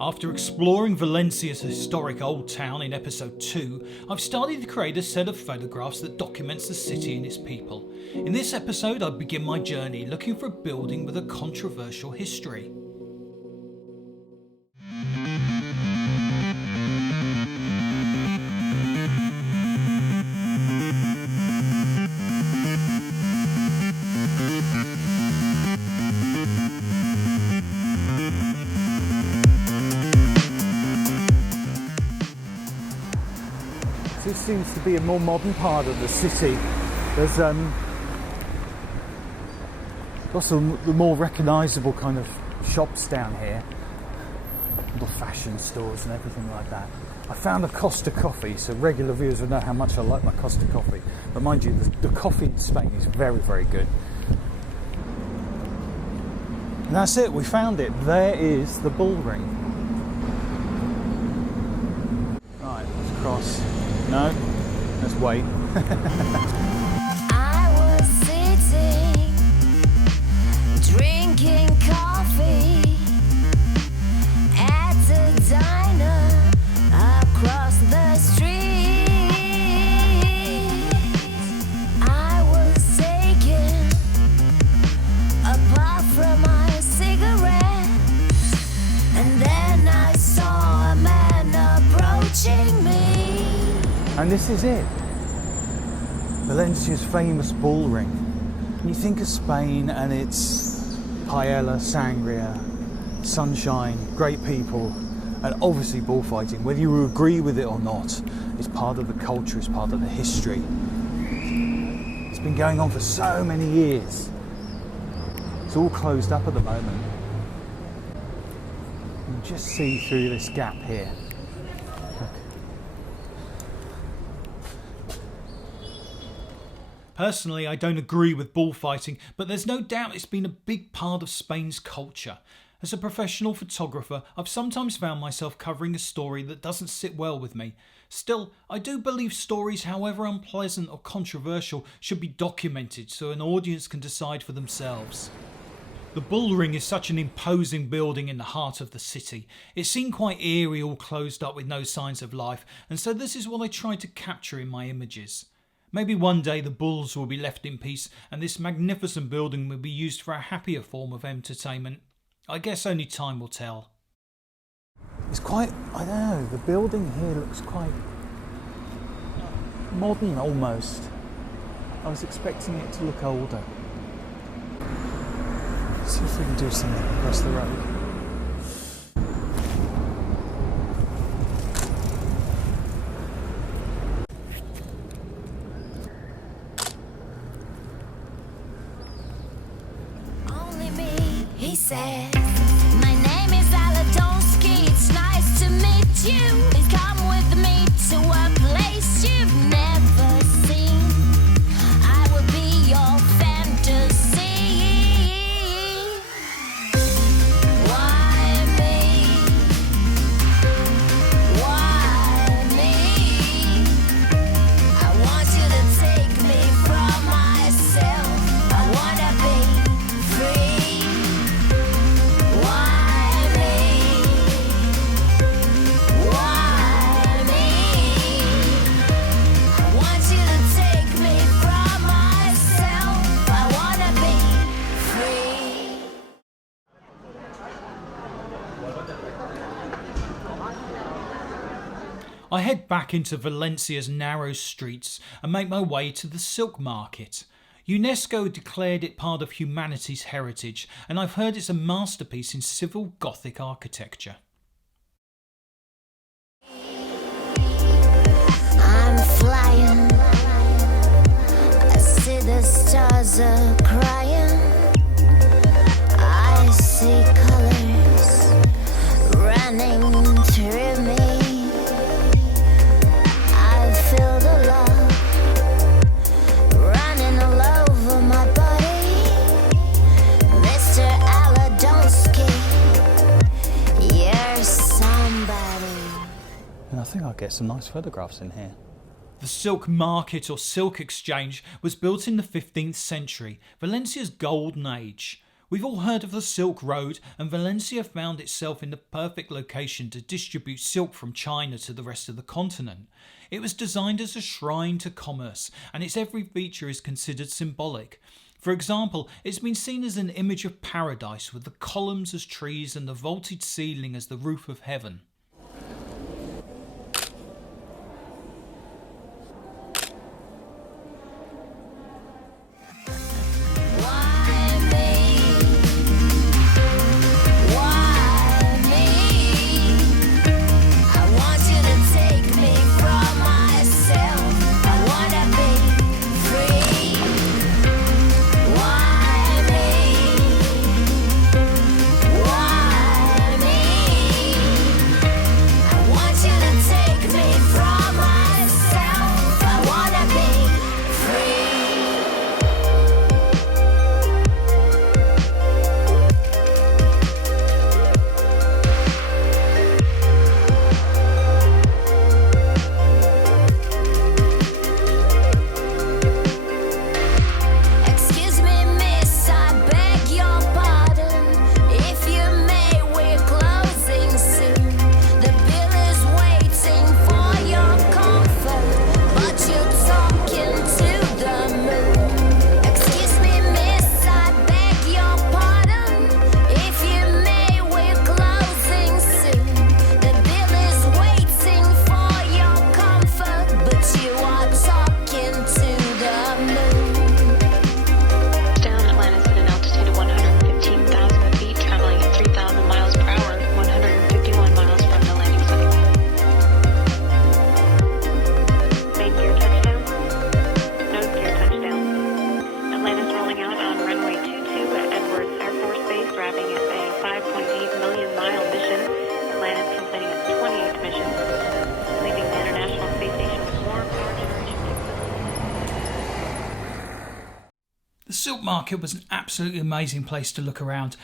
After exploring Valencia's historic old town in episode 2, I've started to create a set of photographs that documents the city and its people. In this episode, I begin my journey looking for a building with a controversial history. This seems to be a more modern part of the city. There's lots of the more recognisable kind of shops down here, little fashion stores and everything like that. I found a Costa coffee, so regular viewers will know how much I like my Costa coffee. But mind you, the coffee in Spain is very, very good. And that's it, we found it. There is the Bullring. Right, let's cross. No, let's wait. I was sitting, drinking coffee at the diner across the street. I was taking a puff from my cigarette, and then I saw a man approaching me. And this is it, Valencia's famous Bullring. You think of Spain and it's paella, sangria, sunshine, great people, and obviously bullfighting. Whether you agree with it or not, it's part of the culture, it's part of the history. It's been going on for so many years. It's all closed up at the moment. You can just see through this gap here. Personally, I don't agree with bullfighting, but there's no doubt it's been a big part of Spain's culture. As a professional photographer, I've sometimes found myself covering a story that doesn't sit well with me. Still, I do believe stories, however unpleasant or controversial, should be documented so an audience can decide for themselves. The Bullring is such an imposing building in the heart of the city. It seemed quite eerie, all closed up with no signs of life, and so this is what I tried to capture in my images. Maybe one day the bulls will be left in peace and this magnificent building will be used for a happier form of entertainment. I guess only time will tell. It's quite, I don't know, the building here looks quite modern almost. I was expecting it to look older. Let's see if we can do something across the road. He said, my name is Aladonsky, it's nice to meet you. Please come with me to a place you've never seen. I will be your fantasy. Why me? Why me? I want you to take me from myself. I wanna be free. I head back into Valencia's narrow streets and make my way to the silk market. UNESCO declared it part of humanity's heritage, and I've heard it's a masterpiece in civil Gothic architecture. I'm flying, I see the stars are crying, I see colors running through me. I feel the love running all over my body. Mr. Aladonsky, you're somebody. And I think I'll get some nice photographs in here. The silk market or silk exchange was built in the 15th century, Valencia's golden age. We've all heard of the Silk Road, and Valencia found itself in the perfect location to distribute silk from China to the rest of the continent. It was designed as a shrine to commerce, and its every feature is considered symbolic. For example, it's been seen as an image of paradise, with the columns as trees and the vaulted ceiling as the roof of heaven. The silk market was an absolutely amazing place to look around.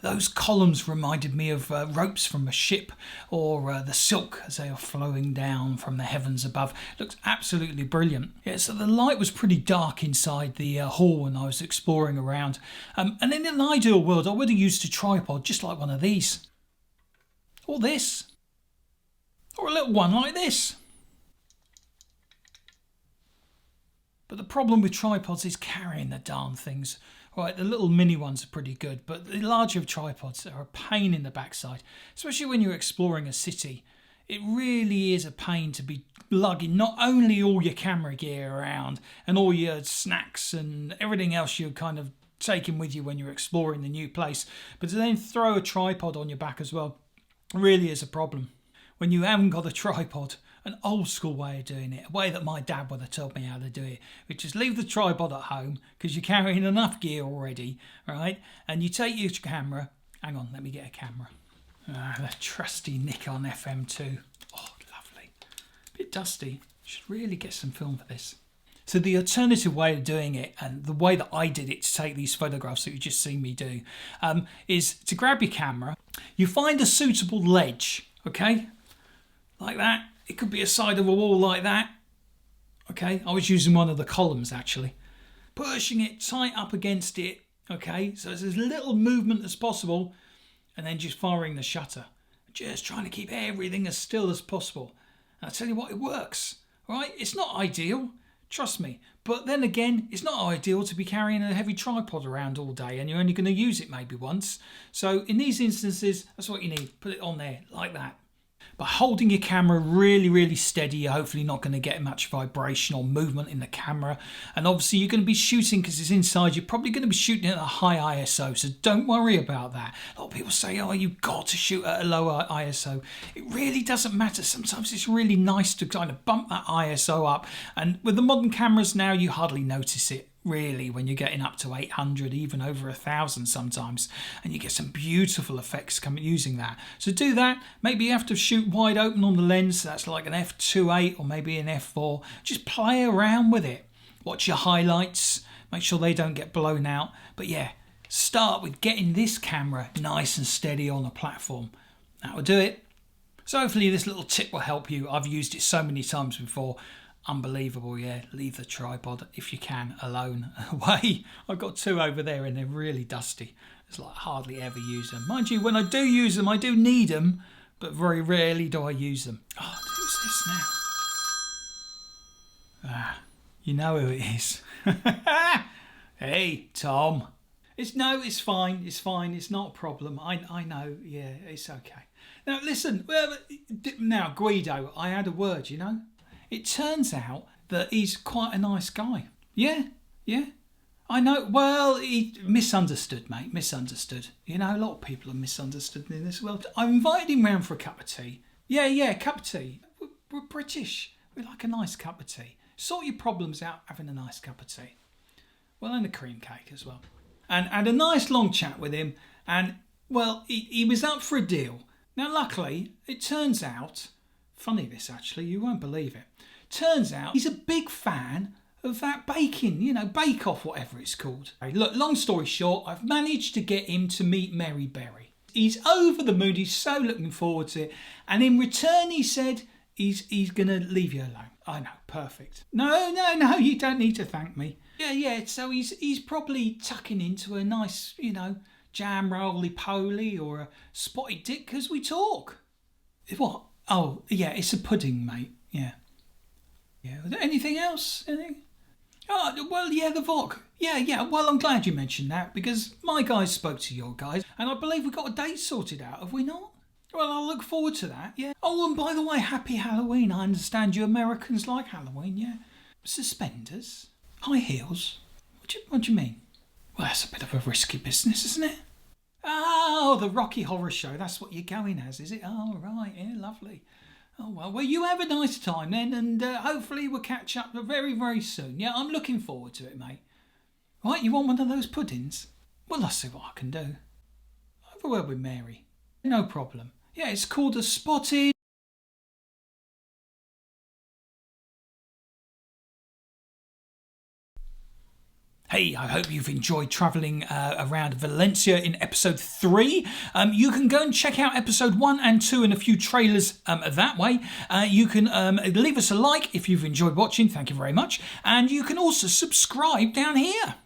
Those columns reminded me of ropes from a ship, or the silk as they are flowing down from the heavens above. It looks absolutely brilliant. Yeah, so the light was pretty dark inside the hall when I was exploring around. And in an ideal world, I would have used a tripod just like one of these. Or this. Or a little one like this. But the problem with tripods is carrying the darn things. Right, the little mini ones are pretty good, but the larger tripods are a pain in the backside, especially when you're exploring a city. It really is a pain to be lugging not only all your camera gear around and all your snacks and everything else you're kind of taking with you when you're exploring the new place, but to then throw a tripod on your back as well really is a problem. When you haven't got a tripod, an old school way of doing it, a way that my dad would have told me how to do it, which is leave the tripod at home because you're carrying enough gear already, right? And you take your camera. Hang on, let me get a camera. The trusty Nikon FM2. Oh, lovely. Bit dusty. Should really get some film for this. So the alternative way of doing it, and the way that I did it to take these photographs that you've just seen me do, is to grab your camera. You find a suitable ledge, okay? Like that. It could be a side of a wall like that. Okay, I was using one of the columns actually. Pushing it tight up against it. Okay, so there's as little movement as possible, and then just firing the shutter. Just trying to keep everything as still as possible. And I tell you what, it works. Right? It's not ideal, trust me. But then again, it's not ideal to be carrying a heavy tripod around all day, and you're only going to use it maybe once. So in these instances, that's what you need. Put it on there like that. But holding your camera really, really steady, you're hopefully not going to get much vibration or movement in the camera. And obviously you're going to be shooting, because it's inside, you're probably going to be shooting at a high ISO, so don't worry about that. A lot of people say, oh, you've got to shoot at a lower ISO. It really doesn't matter. Sometimes it's really nice to kind of bump that ISO up. And with the modern cameras now, you hardly notice it. Really, when you're getting up to 800, even over 1,000 sometimes, and you get some beautiful effects coming using that. So do that. Maybe you have to shoot wide open on the lens. So that's like an f2.8 or maybe an f4. Just play around with it. Watch your highlights. Make sure they don't get blown out. But yeah, start with getting this camera nice and steady on the platform. That will do it. So hopefully this little tip will help you. I've used it so many times before. Unbelievable, yeah. Leave the tripod if you can alone away. I've got two over there and they're really dusty. It's like hardly ever use them. Mind you, when I do use them, I do need them, but very rarely do I use them. Oh, who's this now? Ah, you know who it is. Hey, Tom. It's fine. It's fine. It's not a problem. I know. Yeah, it's okay. Now, listen. Now, Guido, I had a word, you know. It turns out that he's quite a nice guy. Yeah. I know. Well, he misunderstood, mate. Misunderstood. You know, a lot of people are misunderstood in this world. I invited him round for a cup of tea. Yeah, cup of tea. We're British. We like a nice cup of tea. Sort your problems out having a nice cup of tea. Well, and a cream cake as well. And had a nice long chat with him. And, well, he was up for a deal. Now, luckily, it turns out, funny this actually, you won't believe it. Turns out he's a big fan of that baking, you know, Bake Off, whatever it's called. Look, long story short, I've managed to get him to meet Mary Berry. He's over the moon. He's so looking forward to it. And in return, he said he's going to leave you alone. I know, perfect. No, you don't need to thank me. Yeah, so he's probably tucking into a nice, you know, jam roly-poly or a spotted dick as we talk. What? Oh, yeah, it's a pudding, mate. Yeah. Anything else? Anything? Oh, well, yeah, the VOC. Yeah, well, I'm glad you mentioned that because my guys spoke to your guys and I believe we got a date sorted out, have we not? Well, I'll look forward to that, yeah. Oh, and by the way, happy Halloween. I understand you Americans like Halloween, yeah. Suspenders? High heels? What do you mean? Well, that's a bit of a risky business, isn't it? Oh, the Rocky Horror Show. That's what you're going as, is it? Oh, right. Yeah, lovely. Oh, well, you have a nice time then, and hopefully we'll catch up very, very soon. Yeah, I'm looking forward to it, mate. Right, you want one of those puddings? Well, I'll see what I can do. I'll have a word with Mary. No problem. Yeah, it's called a spotted... Hey, I hope you've enjoyed travelling around Valencia in episode 3. You can go and check out episode 1 and 2 and a few trailers that way. You can leave us a like if you've enjoyed watching. Thank you very much. And you can also subscribe down here.